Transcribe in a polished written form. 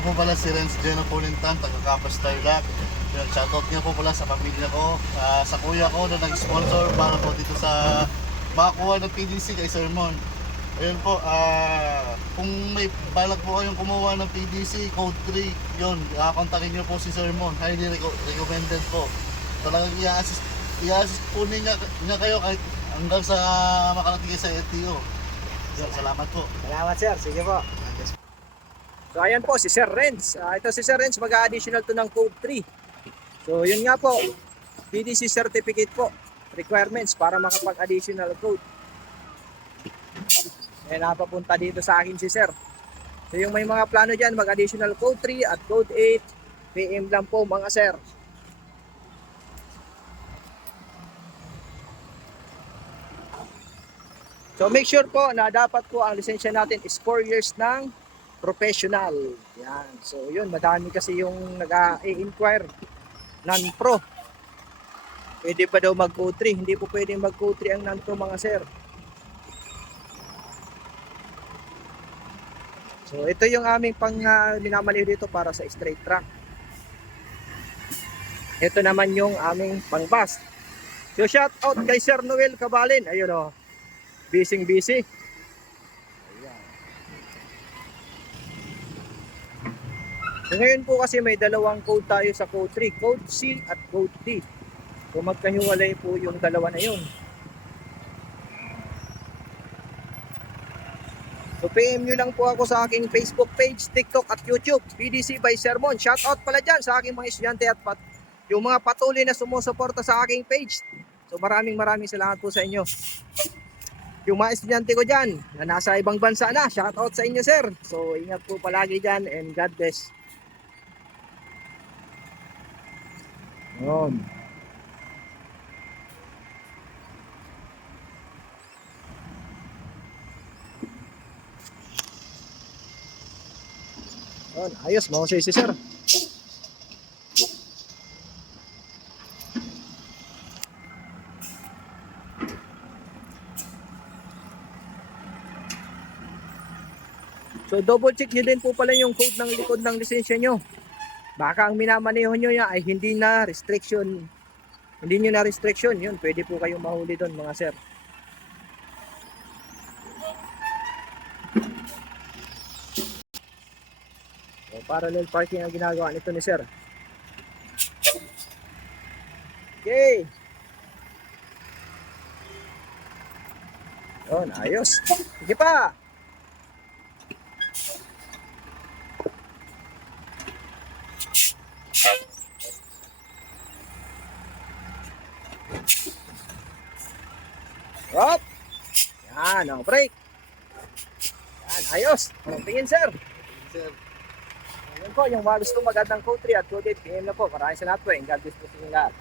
nga po pala si Renz Geno Pulintan, taga-Capas Tarlac. Shoutout nga po pala sa pamilya ko, sa kuya ko na nag-sponsor para po dito sa makakuha ng PDC kay Sir Mon. Ayun po, kung may balak po kayong kumuha ng PDC, code 3, yun, kontakin nyo po si Sir Mon. Highly recommended po. Talagang i-assist po niya kayo kahit hanggang sa makarating kayo sa LTO. Salamat po. Salamat sir, sige po. So ayan po si Sir Renz. Ito si Sir Renz mag-additional to ng code 3. So yun nga po, PDC certificate po, requirements para makapag-additional code. Eh napapunta dito sa akin si Sir. So yung may mga plano dyan, mag-additional code 3 at code 8, PM lang po mga sir. So make sure po na dapat po ang lisensya natin is 4 years ng professional. Yan. So yun, madami kasi yung nag-i-inquire non-pro. Pwede pa daw mag-code 3. Hindi po pwedeng mag-code 3 ang non-pro mga sir. So ito yung aming minamaliw dito para sa straight track. Ito naman yung aming pang-bus. So shout out kay Sir Noel Cabalin. Ayun o. Busy. So ngayon po kasi may dalawang code tayo sa code 3, code C at code D. So magkahiwalay po yung dalawa na yun. So PM nyo lang po ako sa aking Facebook page, TikTok at YouTube, PDC by Sermon. Shout out pala dyan sa aking mga estudyante at yung mga patuloy na sumusuporta sa aking page. So maraming salamat po sa inyo. Yung mga estudyante ko dyan na nasa ibang bansa na, shout out sa inyo sir. So ingat po palagi dyan and God bless. Yun. Yun, ayos, mahusay si sir. So double check nyo din po pala yung code ng likod ng lisensya nyo. Baka ang minamaneho nyo niya ay hindi na restriction. Hindi nyo na restriction. Yun, pwede po kayong mahuli doon mga sir. So, parallel parking ang ginagawa nito ni sir. Okay. Yun, ayos. Sige pa. Hop! Yan, oh, break. Yan, ayos. Tingin, sir. Sir, Yan po, yung mga gusto magandang code 3 at code 8, PM na po. Maraming salamat po. God bless po sa inyo lahat.